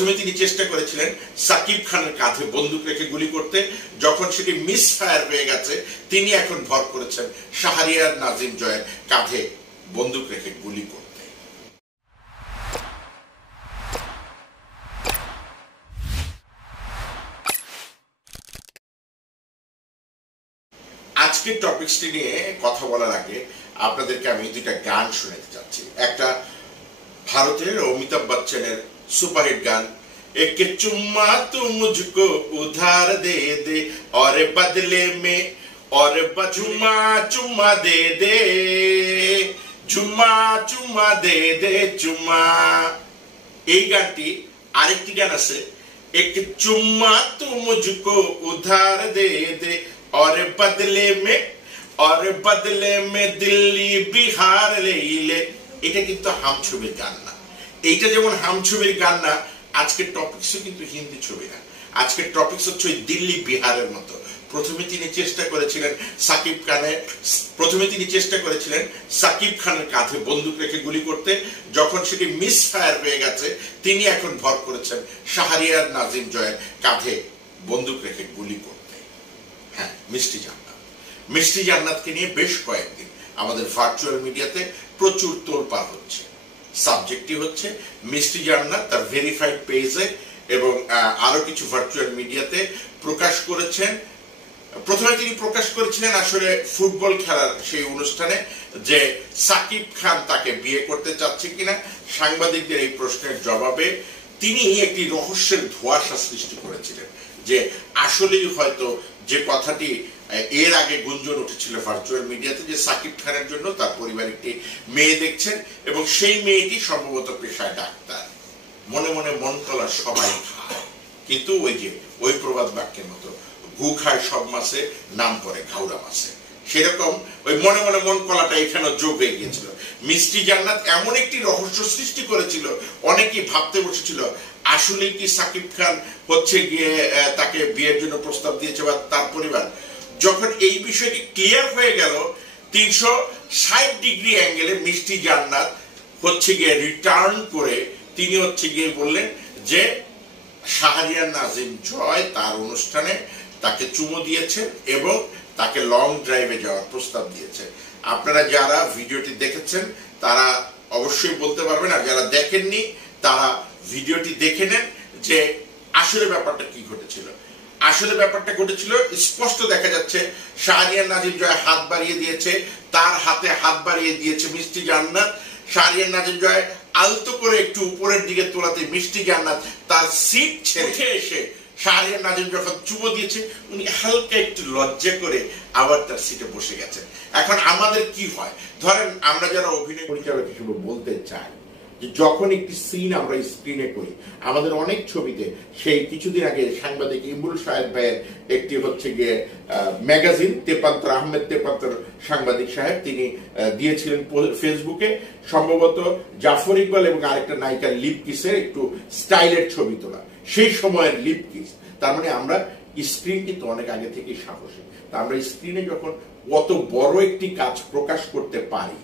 প্রথমে তিনি চেষ্টা করেছিলেন সাকিব খানের কাঁধে বন্দুক রেখে গুলি করতে, যখন সেটি মিস ফায়ার হয়ে গেছে তিনি এখন ভর করেছেন শাহরিয়ার নাজিম জয়ের কাঁধে বন্দুক রেখে গুলি করতে। আজকের টপিকসটি নিয়ে কথা বলার আগে আপনাদেরকে আমি দুইটা গান শোনাতে চাচ্ছি। একটা ভারতের অমিতাভ বচ্চনের সুপারহিট গান, एक चुम्मा तू मुझको उधार दे दे और बदले में और चुम्मा चुम्मा दे दे, चुम्मा चुम्मा दे दे चुम्मा। এই গানটি আরেকটি গান আছে, एक चुम्मा तू मुझको उधार दे दे और बदले में दिल्ली बिहार ले ले। এটা কিন্তু হাম ছবির গান না। এইটা যেমন হাম ছবির গান না, আজকের টপিকসও কিন্তু হিন্দি ছবি না। আজকের টপিকস হচ্ছে দিল্লি বিহারের মতো। প্রথমে তিনি চেষ্টা করেছিলেন সাকিব খানের কাঁধে বন্দুক রেখে গুলি করতে, যখন সেটি মিস ফায়ার হয়ে গেছে তিনি এখন ভর করেছেন শাহরিয়ার নাজিম জয়ের কাঁধে বন্দুক রেখে গুলি করতে। হ্যাঁ, মিষ্টি জান্নাতকে নিয়ে বেশ কয়েকদিন আমাদের ভার্চুয়াল মিডিয়াতে প্রচুর তোলপাড় হচ্ছে। সাবজেক্টটি হচ্ছে মিষ্টি জান্নাত তার ভেরিফাইড পেজে এবং আরো কিছু ভার্চুয়াল মিডিয়াতে প্রকাশ করেছেন। প্রথমে তিনি প্রকাশ করেছিলেন আসলে ফুটবল খেলার সেই অনুষ্ঠানে যে সাকিব খান তাকে বিয়ে করতে চাচ্ছে কিনা। সাংবাদিকদের এই প্রশ্নের জবাবে তিনি একটি রহস্যের ধোঁয়াশা সৃষ্টি করেছিলেন যে আসলেই হয়তো যে কথাটি এর আগে গুঞ্জন উঠেছিল ভার্চুয়াল মিডিয়াতে যে সাকিব খানের জন্য তার পরিবার একটি মেয়ে দেখছেন এবং সেই মেয়েটি সম্ভবত পেশায় ডাক্তার। মনে মনে মন কলা সবাই খায়, কিন্তু ওই প্রবাদ বাক্যের মতো গু খায় সব মাসে, নাম করে ঘাউড়া মাসে, সেরকম ওই মনে মনে মন কলাটা এখানে যোগ হয়ে গিয়েছিল। মিষ্টি জান্নাত এমন একটি রহস্য সৃষ্টি করেছিল, অনেকেই ভাবতে বসেছিল আসলে কি সাকিব খান হচ্ছে গিয়ে তাকে বিয়ের জন্য প্রস্তাব দিয়েছে বা তার পরিবার। যখন এই বিষয়টি ক্লিয়ার হয়ে গেল 360 ডিগ্রি অ্যাঙ্গেলে মিষ্টি জান্নাত হচ্ছে গিয়ে রিটার্ন করে তিনি হচ্ছে গিয়ে বললেন যে শাহরিয়ার নাজিম জয় তার অনুষ্ঠানে তাকে চুমো দিয়েছে এবং তাকে লং ড্রাইভে যাওয়ার প্রস্তাব দিয়েছে। আপনারা যারা ভিডিওটি দেখেছেন তারা অবশ্যই বলতে পারবেন, আর যারা দেখেননি তারা ভিডিওটি দেখে নেন যে আসলে ব্যাপারটা কি ঘটেছিল। আসলে ব্যাপারটা ঘটেছিল স্পষ্ট দেখা যাচ্ছে শাহরিয়ার নাজিম জয় হাত বাড়িয়ে দিয়েছে, তার হাতে হাত বাড়িয়ে দিয়েছে মিষ্টি জান্নাত। শাহরিয়ার নাজিম জয় আলতো করে একটু উপরের দিকে তোলাতে মিষ্টি জান্নাত তার সিট ছেড়ে এসে শাহরিয়ার নাজিম যখন চুমো দিয়েছে উনি হালকা একটু লজ্জা করে আবার তার সিটে বসে গেছেন। এখন আমাদের কি হয়, ধরেন আমরা যারা অভিনয় পরিচালক হিসেবে বলতে চাই যে যখন একটি সিন আমরা স্ক্রিনে করি, আমাদের অনেক ছবিতে সেই কিছুদিন আগে সাংবাদিক ইমরুল সাহেব ভাইয়ের একটি হচ্ছে গিয়ে ম্যাগাজিন তেপান্তর আহমেদ তেপান্তর সাংবাদিক সাহেব তিনি দিয়েছিলেন ফেসবুকে সম্ভবত জাফর ইকবাল এবং আরেকটা নায়িকার লিপ কিসের একটু স্টাইলের ছবি তোলা, সেই সময়ের লিপ কিস। তার মানে আমরা স্ক্রিন কিন্তু অনেক আগে থেকে সাহসী, তা আমরা স্ক্রিনে যখন অত বড় একটি কাজ প্রকাশ করতে পারি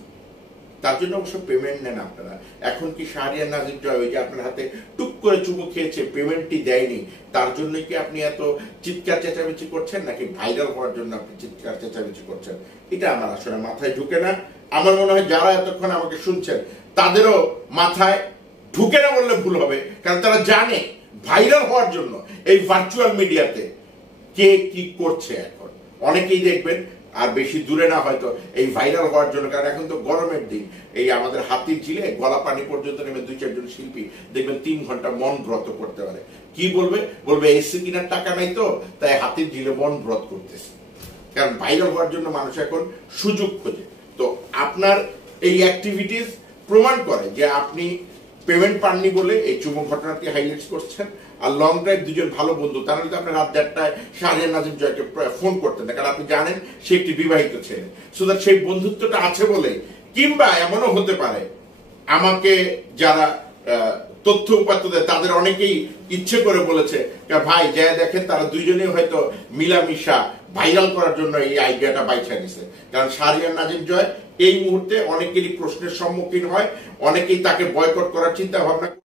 তার জন্য অবশ্য পেমেন্ট নেন আপনারা। এখন কি শাহরিয়ার নাজিম জয় ওই যে আপনার হাতে টুক করে চুমু খেয়েছে পেমেন্টটি দেয়নি তার জন্য কি আপনি এত চিৎকার চেঁচামেচি করছেন, নাকি ভাইরাল হওয়ার জন্য আপনি চিৎকার চেঁচামেচি করছেন? এটা আমার আসলে মাথায় ঢুকে না। আমার মনে হয় যারা এতক্ষণ আমাকে শুনছেন তাদেরও মাথায় ঢুকে না বললে ভুল হবে, কারণ তারা জানে ভাইরাল হওয়ার জন্য এই ভার্চুয়াল মিডিয়াতে কে কি করছে। এখন অনেকেই দেখবেন আর বেশি দূরে না হয়তো এই ভাইরাল হওয়ার জন্য, কারণ এখন তো গরমের দিন, এই আমাদের হাতির ঝিলে গলা পানি পর্যন্ত নেমে 2-4 জন শিল্পী দেখবেন 3 ঘন্টা মন ব্রত করতে পারে। কি বলবে এসি কিনার টাকা নাই তো তাই হাতির ঝিলে মন ব্রত করতেছে, কারণ ভাইরাল হওয়ার জন্য মানুষ এখন সুযোগ খোঁজে। তো আপনার এই অ্যাক্টিভিটিস প্রমাণ করে যে আপনি পেমেন্ট পাননি বলে এই চুমো ঘটনাটি হাইলাইট করছেন। আর লং ড্রাইভ দুজন ভালো বন্ধু, তাহলে তো আপনি রাত 1:30টায় শাহরিয়ার নাজিম জয়কে ফোন করতেন না, কারণ আপনি জানেন সে একটি বিবাহিত ছেলে। সুতরাং সেই বন্ধুত্বটা আছে বলে, কিংবা এমনও হতে পারে আমাকে যারা তথ্য উপাত্ত দেয় তাদের অনেকেই ইচ্ছে করে বলেছে ভাই যা দেখেন তারা দুইজনেই হয়তো মিলামিশা ভাইরাল করার জন্য এই আইডিয়াটা বাইছা নিছে। কারণ শাহরিয়ার নাজিম জয় এই মুহূর্তে অনেকেরই প্রশ্নের সম্মুখীন হয়, অনেকেই তাকে বয়কট করার চিন্তা ভাবনা